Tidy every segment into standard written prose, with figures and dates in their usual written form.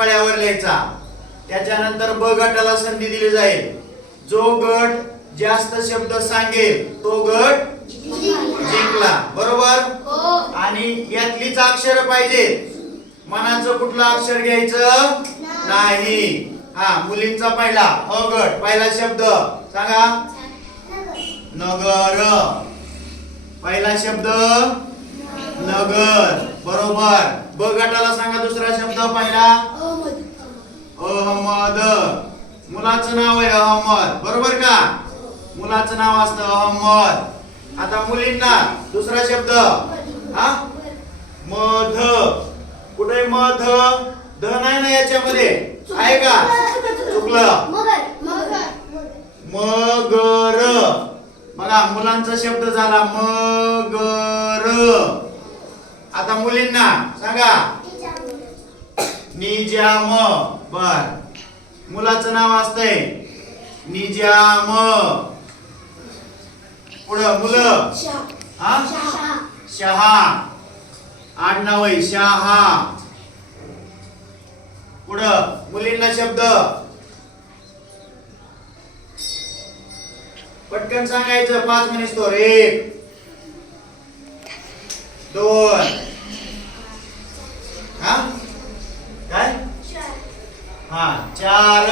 फळ्यावर लिहायचा. त्याच्यानंतर ब गटाला संधी दिली जाईल. जो गट जास्त शब्द सांगेल तो गट जिंकला. बरोबर. आणि यातलीच अक्षर पाहिजे. मनाचं कुठलं अक्षर घ्यायचं नाही. हा, मुलींचा पहिला अ गट पहिला शब्द सांगा. नगर. पहिला शब्द नगर. बरोबर. ब गटाला सांगा दुसरा शब्द पहिला. अहमद. मुलाचं नाव आहे अहमद. बरोबर का. मुलाचं नाव असतं अहमद. आता मुलींना दुसरा शब्द हा मध. कुठे मध. ध नाही ना याच्यामध्ये आहे का. चुकलं. मगर. बघा मुलांचा शब्द झाला मगर. आता मुलींना सांगा निजाम. बर. मुलाचं नाव असतंय निजाम. पुढं मुलं हा शहा. आडनाव आहे शहा. पुढं मुलींना शब्द पटकन सांगायचं 5 मिनिट तोर. 1 2 हा काय हा 4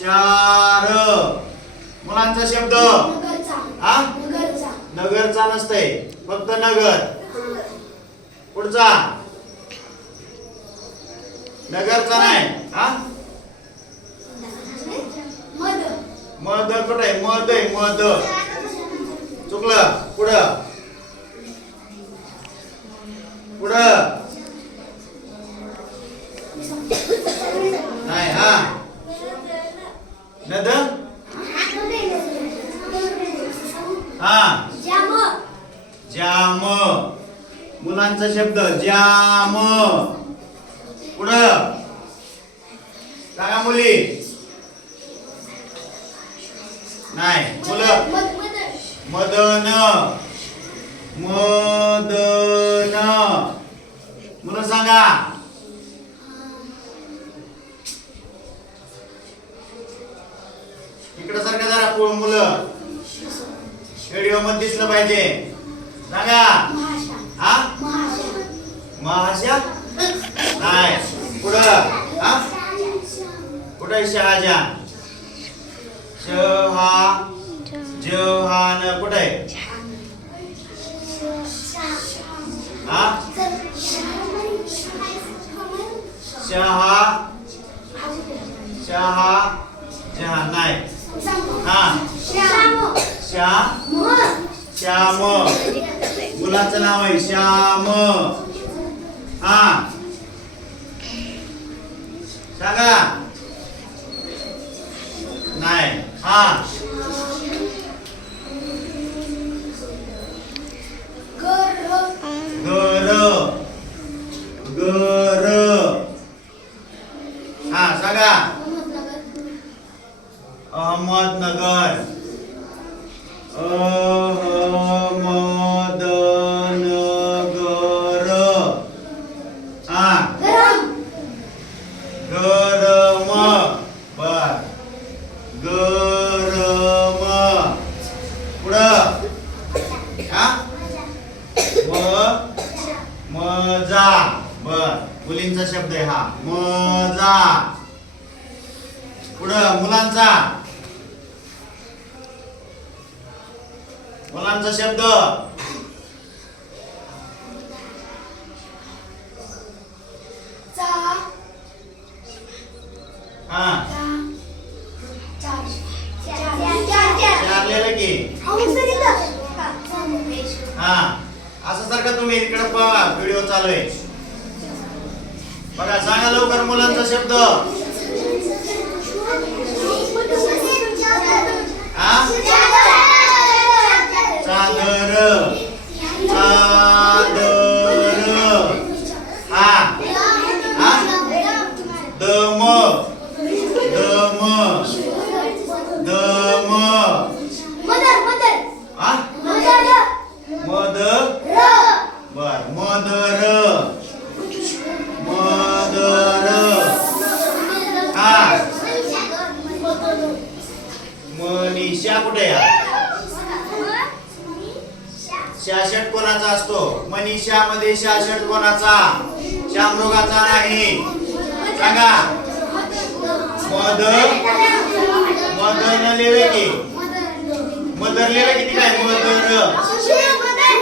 4. मुलांचा शब्द हा नगरचा नसतंय फक्त नगर. पुढचा नगरचा नाही. हा मध. कुठे मध आहे मध. चुकलं. पुढं पुढं नाही. हा नद. हा जाम. मुलांचा शब्द जाम. पुढं सांगा मुली. नाही. मुलं मदन. मदन. मुलं सांगा इकडे सारखं जरा. मुलं व्हिडिओ मध्ये दिसलं पाहिजे. सांगा हा महाशा नाही. पुढं हा कुठे शहाजान. शहा जहान. कुठे हा शहा शहा जहान नाही. हा श्याम. मुलाचं नाव आहे श्याम. हा सांगा नाही. हा घर. घर. हा सांगा अहमदनगर. अहमदनगर. हा गरम. बर. गरम. पुढं हा मजा. बर. मुलींचा शब्द आहे हा मजा. पुढं मुलांचा मुलांचा शब्द हा चारलेलं की हा असं सारखं तुम्ही इकडे पहा. व्हिडिओ चालू आहे बघा. सांगा लवकर मुलांचा शब्द. हा चादर. चादर. हा हा दम. दम. दम. हा मदर. बर मदर. मदर. कोणाचा असतो? मनीषामध्ये शाषट कोणाचा? शामृगाचा नाही. सांगा. मदन लिहिले की मदर लिहिले किती काय? मदर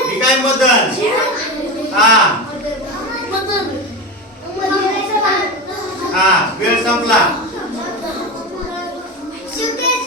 ही काय? मदन. हा हा, वेळ संपला.